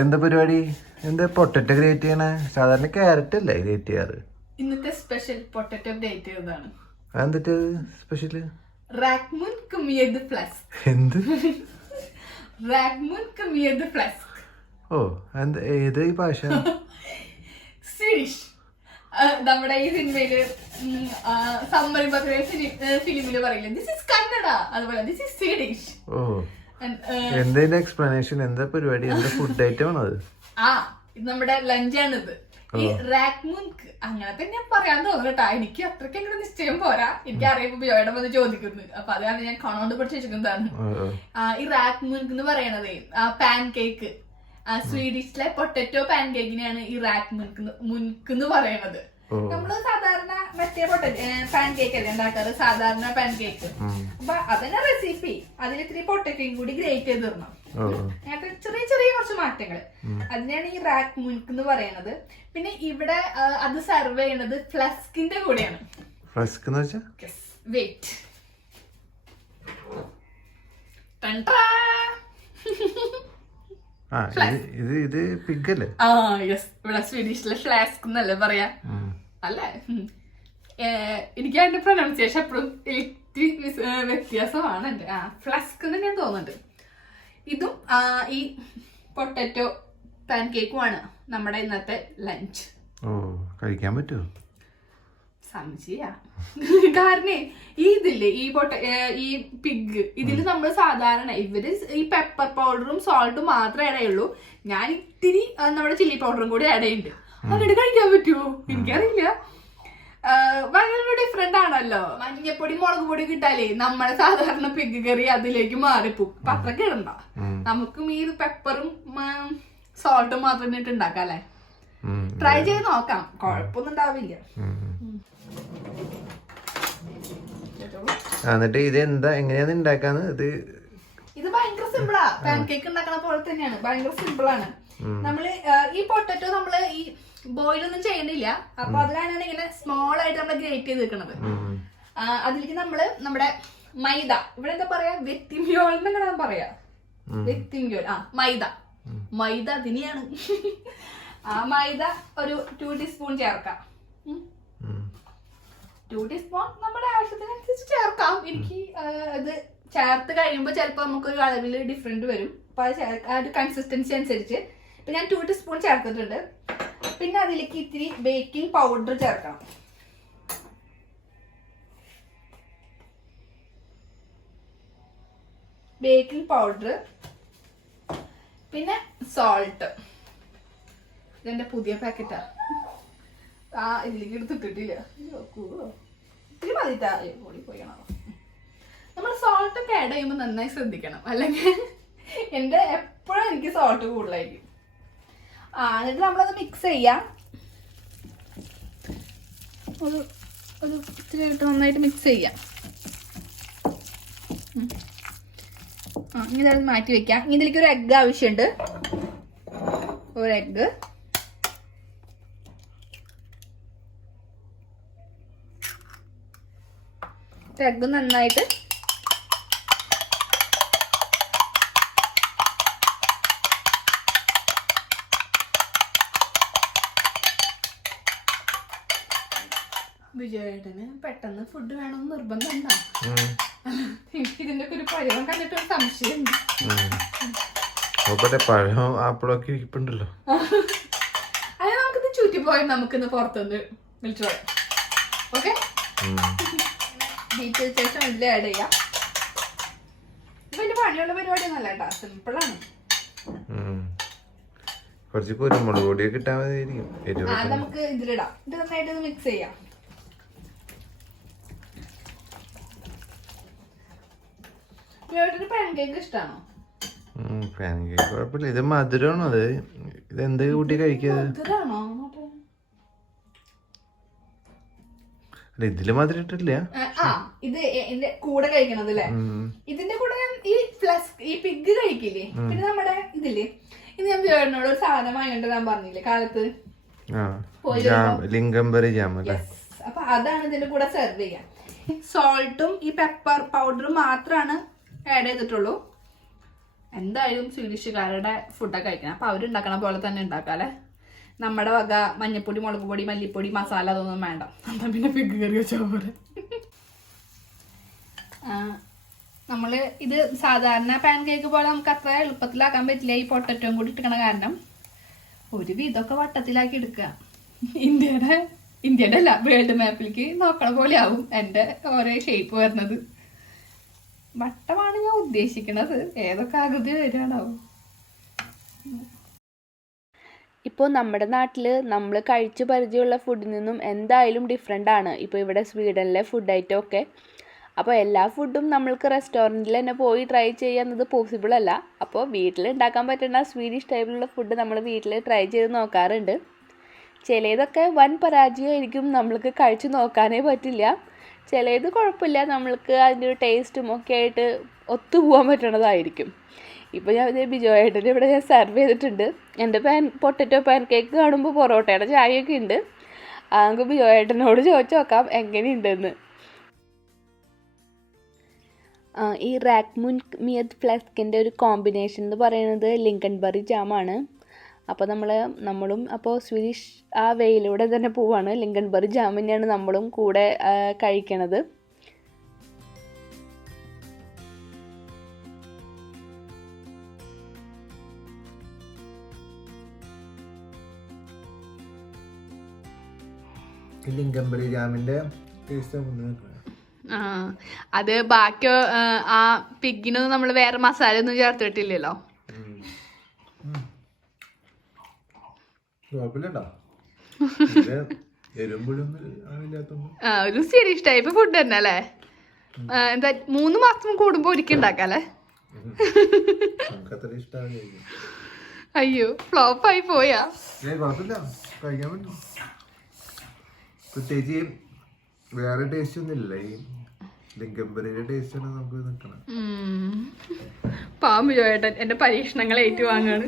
എന്താ പരിപാടി? എന്താ പൊട്ടറ്റോ ഗ്രേറ്റ് ചെയ്യണേ? സാധാരണ ക്യാരറ്റ് അല്ലേ ഗ്രേറ്റ് ചെയ്യാറ്? ഇന്നത്തെ സ്പെഷ്യൽ പൊട്ടറ്റോ ഗ്രേറ്റ് ചെയ്തതാണ്. അതെന്തിട്ട് സ്പെഷ്യല്? Raggmunk med fläsk. എന്ത്? Raggmunk med fläsk. ഓ എന്താ ഏത് ഈ ഭാഷ? സ്വീഡിഷ്. നമ്മുടെ ഈ സിനിമയില് സമ്മറി ഫിലിമില് പറയില്ലേ, ദിസ് ഇസ് കന്നഡ, അതുപോലെ ദിസ് ഇസ് സ്വീഡിഷ്. ഓ എന്താ എക്സ്പ്ലനേഷൻ? എന്താ പരിപാടി? എന്താ ഫുഡ് ഐറ്റം ആണോ അത്? ഇത് നമ്മുടെ ലഞ്ചാണിത്. ഈ റാഗ്മുങ്ക് അങ്ങനെ തന്നെ പറയാൻ തോന്നുന്നു. എനിക്ക് അത്രയ്ക്ക് അങ്ങനെ നിശ്ചയം പോരാ. എനിക്ക് അറിയുമ്പോ ബിയോയുടെ വന്ന് ചോദിക്കുന്നു. അപ്പൊ അതാണ് ഞാൻ കണോണ്ട് പഠിച്ചു വെച്ചിരിക്കുന്നതാണ്. ഈ റാഗ്മുങ്ക് എന്ന് പറയണതേ പാൻ കേക്ക്, സ്വീഡിഷിലെ പൊട്ടറ്റോ പാൻ കേക്കിനെയാണ് ഈ റാഗ്മുങ്ക് എന്ന് പറയണത്. നമ്മള് സാധാരണ മറ്റേ പൊട്ടറ്റോ പാൻ കേക്ക് അല്ലേ ഉണ്ടാക്കാറ്, സാധാരണ പാൻ കേക്ക്. അപ്പൊ അതന്നെ റെസിപ്പി. അതിൽ ഇത്തിരി പൊട്ടറ്റോയും കൂടി ഗ്രേറ്റ് ചെയ്ത് തരണം. അങ്ങനത്തെ ചെറിയ ചെറിയ കുറച്ച് മാറ്റങ്ങൾ, അതിനാണ് ഈ റാഗ്മുങ്ക് എന്ന് പറയണത്. പിന്നെ ഇവിടെ അത് സെർവ് ചെയ്യണത് ഫ്ലസ്കിന്റെ കൂടെയാണ്. ഫ്ലസ്ക് എന്ന് വെച്ചാ വെയിറ്റ് ഇത് പിഗ് അല്ലേ? ഇവിടെ സ്വീഡിഷിലെ ഫ്ലാസ്ക് എന്നല്ലേ പറയാ അല്ലേ? എനിക്ക് അതിന്റെ പ്രൊനൗൺസിയേഷൻ എപ്പോഴും വ്യത്യാസമാണ്. എന്റെ ഫ്ലസ്ക് എന്ന് ഞാൻ തോന്നുന്നുണ്ട്. ഇതും ഈ പൊട്ടറ്റോ പാൻ കേക്കുമാണ് നമ്മുടെ ഇന്നത്തെ ലഞ്ച്. ഓ കഴിക്കാൻ പറ്റുമോ? സംശയ. കാരണം ഈ ഇതില്ലേ ഈ പിഗ് ഇതില് നമ്മള് സാധാരണ ഇവര് ഈ പെപ്പർ പൗഡറും സോൾട്ടും മാത്രമേ ആഡ് ചെയ്യുള്ളൂ. ഞാൻ ഇത്തിരി നമ്മുടെ ചില്ലി പൗഡറും കൂടി ആഡ് ചെയ്യുന്നുണ്ട്. അങ്ങനെ കഴിക്കാൻ പറ്റുമോ എനിക്കറിയില്ല. ഭയങ്കര ഡിഫറെന്റ് ആണല്ലോ. മഞ്ഞപ്പൊടി മുളക് പൊടി കിട്ടാലേ നമ്മുടെ സാധാരണ പിഗ് കറി അതിലേക്ക് മാറിപ്പോവും. അപ്പൊ അത്രക്ക് ഇടണ്ട. നമുക്കും ഈ പെപ്പറും സോൾട്ടും മാത്രം ഇട്ട് ഉണ്ടാക്കാം അല്ലെ? ട്രൈ ചെയ്ത് നോക്കാം, കുഴപ്പമൊന്നും ഉണ്ടാവില്ല. എന്നിട്ട് ഇത് എന്താ എങ്ങനെയാണ് ഉണ്ടാക്കാന്ന്? ഇത് ഭയങ്കര സിമ്പിളാ. പാൻ കേക്ക് ഉണ്ടാക്കണ പോലെ തന്നെയാണ്, ഭയങ്കര സിമ്പിൾ ആണ്. നമ്മള് ഈ പൊട്ടറ്റോ നമ്മള് ഈ ബോയിൽ ഒന്നും ചെയ്യണില്ല. അപ്പൊ അതിലാണ് ഇങ്ങനെ സ്മോൾ ആയിട്ട് നമ്മള് ഗ്രേറ്റ് ചെയ്ത് വെക്കണത്. അതിലേക്ക് നമ്മള് നമ്മുടെ മൈദ, ഇവിടെ എന്താ പറയാ, വെത്തിമ്യോൾ എന്നൊക്കെ പറയാ. വെത്തിമ്യോൾ മൈദ അതിനെയാണ്. ആ മൈദ ഒരു 2 ടീസ്പൂൺ ചേർക്കാം. 2 ടീസ്പൂൺ നമ്മുടെ ആവശ്യത്തിനനുസരിച്ച് ചേർക്കാം. എനിക്ക് ഇത് ചേർത്ത് കഴിയുമ്പോൾ ചിലപ്പോൾ നമുക്കൊരു അളവിൽ ഡിഫറെന്റ് വരും. അപ്പൊ ആ ഒരു കൺസിസ്റ്റൻസി അനുസരിച്ച് ഇപ്പൊ ഞാൻ 2 ടീസ്പൂൺ ചേർത്തിട്ടുണ്ട്. പിന്നെ അതിലേക്ക് ഇത്തിരി ബേക്കിംഗ് പൗഡർ ചേർക്കണം. ബേക്കിംഗ് പൗഡർ, പിന്നെ സോൾട്ട്. ഇതെന്റെ പുതിയ പാക്കറ്റാ. ഇതിലേക്ക് എടുത്തിട്ടില്ല. ഇത്തിരി മതിട്ടാ. കൂടി പോയണോ? നമ്മൾ സോൾട്ട് ഒക്കെ ആഡ് ചെയ്യുമ്പോൾ നന്നായി ശ്രദ്ധിക്കണം, അല്ലെങ്കിൽ എന്റെ എപ്പോഴും എനിക്ക് സോൾട്ട് കൂടുതലായിരിക്കും. എന്നിട്ട് നമ്മളത് മിക്സ് ചെയ്യാം. ഒരു ഇത്തിരി ഇട്ട് നന്നായിട്ട് മിക്സ് ചെയ്യാം. ഇങ്ങനെ അത് മാറ്റി വെക്കാം. ഇതിലേക്ക് ഒരു എഗ്ഗ് ആവശ്യമുണ്ട്. ഒരു എഗ്ഗ്, എഗ്ഗ് നന്നായിട്ട് വിജയേട്ടന് പെട്ടെന്ന് ഫുഡ് വേണമെന്ന് നിർബന്ധം ഉണ്ടോ? എനിക്ക് ഇതിന്റെ ഒരു പഴം കണ്ടിട്ട് ഒരു സംശയം. ആപ്പിളൊക്കെ ഇരിപ്പുണ്ടല്ലോ. അത് നമുക്കിത് ചുറ്റി പോയി നമുക്കിന്ന് പുറത്തുനിന്ന് വിളിച്ചു പറയാം. ഓക്കെ, ഡീറ്റെയിൽ ശേഷം ഇതിൽ ആഡ് ചെയ്യാം. വലിയ പണിയുള്ള പരിപാടിയൊന്നല്ല കേട്ടോ, സിമ്പിളാണ്. കുറച്ച് കുരുമുളക് പൊടിയൊക്കെ ഇട്ടാൽ മതിയായിരിക്കും. നമുക്ക് ഇതിലിടാം. ഇത് നന്നായിട്ട് മിക്സ് ചെയ്യാം. പാൻകേക്ക് ഇഷ്ടമാണോ? പാൻകേക്ക് കുഴപ്പമില്ല. ഇത് മധുരമാണോ? അത് ഇതെന്ത് കൂട്ടി കഴിക്കാതെ? അല്ല, ഇതില് മധുരം ഇട്ടില്ല. ഇത് എന്റെ കൂടെ കഴിക്കണത് അല്ലേ? ഇതിന്റെ കൂടെ ഞാൻ ഈ പിഗ് കഴിക്കില്ലേ, പിന്നെ നമ്മുടെ ഇതില്ലേ, ഇത് ഞാൻ വേണോട് ഒരു സാധനം വാങ്ങിട്ട് ഞാൻ പറഞ്ഞില്ലേ കാലത്ത്, ലിംഗംബറി ജാം അല്ലേ? അപ്പൊ അതാണ് ഇതിന്റെ കൂടെ സെർവ് ചെയ്യാം. സോൾട്ടും ഈ പെപ്പർ പൗഡറും മാത്രമാണ് ആഡ് ചെയ്തിട്ടുള്ളൂ. എന്തായാലും സ്വീഡിഷുകാരുടെ ഫുഡൊക്കെ കഴിക്കണം. അപ്പൊ അവരുണ്ടാക്കണ പോലെ തന്നെ ഉണ്ടാക്കാല്ലേ. നമ്മുടെ വക മഞ്ഞപ്പൊടി, മുളക് പൊടി, മല്ലിപ്പൊടി, മസാല അതൊന്നും വേണ്ട. എന്താ പിന്നെ പിഗ് കറി വെച്ചാൽ പോലെ. നമ്മള് ഇത് സാധാരണ പാൻ കേക്ക് പോലെ നമുക്ക് അത്ര എളുപ്പത്തിലാക്കാൻ പറ്റില്ല. ഈ പൊട്ടറ്റോയും കൂടി ഇട്ടിക്കണ കാരണം ഒരു വിധമൊക്കെ വട്ടത്തിലാക്കി എടുക്കുക. ഇന്ത്യയുടെ അല്ല, വേൾഡ് മാപ്പിലേക്ക് നോക്കണ പോലെ ആവും എൻ്റെ ഓരോ ഷേപ്പ് വരുന്നത്. വട്ടമാണ് ഞാൻ ഉദ്ദേശിക്കണത്, ഏതൊക്കെ ആകൃതി വരികയാണാവും. ഇപ്പോൾ നമ്മുടെ നാട്ടിൽ നമ്മൾ കഴിച്ച് പരിചയമുള്ള ഫുഡിൽ നിന്നും എന്തായാലും ഡിഫറെൻ്റ് ആണ് ഇപ്പോൾ ഇവിടെ സ്വീഡനിലെ ഫുഡ് ഐറ്റം ഒക്കെ. അപ്പോൾ എല്ലാ ഫുഡും നമ്മൾക്ക് റെസ്റ്റോറൻറ്റിൽ തന്നെ പോയി ട്രൈ ചെയ്യുന്നത് പോസിബിൾ അല്ല. അപ്പോൾ വീട്ടിൽ ഉണ്ടാക്കാൻ പറ്റുന്ന സ്വീഡിഷ് ടൈപ്പിലുള്ള ഫുഡ് നമ്മൾ വീട്ടിൽ ട്രൈ ചെയ്ത് നോക്കാറുണ്ട്. ചിലതൊക്കെ വൻ പരാജയമായിരിക്കും, നമ്മൾക്ക് കഴിച്ച് നോക്കാനേ പറ്റില്ല. ചിലത് കുഴപ്പമില്ല, നമ്മൾക്ക് അതിൻ്റെ ഒരു ടേസ്റ്റും ഒക്കെ ആയിട്ട് ഒത്തുപോകാൻ പറ്റണതായിരിക്കും. ഇപ്പോൾ ഞാൻ ബിജോയേട്ടൻ്റെ ഇവിടെ ഞാൻ സെർവ് ചെയ്തിട്ടുണ്ട്. എൻ്റെ പൊട്ടറ്റോ പാൻ കേക്ക് കാണുമ്പോൾ പൊറോട്ടയുടെ ചായയൊക്കെ ഉണ്ട്. നമുക്ക് ബിജോയേട്ടനോട് ചോദിച്ചു നോക്കാം എങ്ങനെയുണ്ടെന്ന്. ഈ റാഗ്മുങ്ക് മിയത് ഫ്ലസ്കിൻ്റെ ഒരു കോമ്പിനേഷൻ എന്ന് പറയുന്നത് ലിങ്കൺബറി ജാമാണ്. അപ്പോൾ നമ്മളും അപ്പോൾ സ്വീഡിഷ് ആ വേയിലൂടെ തന്നെ പോവാണ്. ലിങ്കൺബറി ജാം തന്നെയാണ് നമ്മളും കൂടെ കഴിക്കണത്. ലിങ്കൺബറി ജാമിന്റെ ടേസ്റ്റ് അത് ബാക്കി ആ പിഗിനൊന്നും നമ്മൾ വേറെ മസാല ഒന്നും ചേർത്തിട്ടില്ലല്ലോ. ഒരു സ്വീഡിഷ് ടൈപ്പ് ഫുഡ് തന്നെ അല്ലേ. എന്താ 3 മാസം കൂടുമ്പോ ഒരിക്കൽ ഉണ്ടാക്കാല്ലേ. അയ്യോ ഫ്ലോപ്പായി പോയാ. പ്രത്യേകിച്ച് വേറെ ടേസ്റ്റ് ഒന്നും ഇല്ല, ഈ ലിങ്കൺബറിയുടെ ടേസ്റ്റ് ആണ് നമുക്ക് നിൽക്കണം. പാമ്പ് ചോയേട്ടൻ എന്റെ പരീക്ഷണങ്ങൾ ഏറ്റുവാങ്ങാണ്.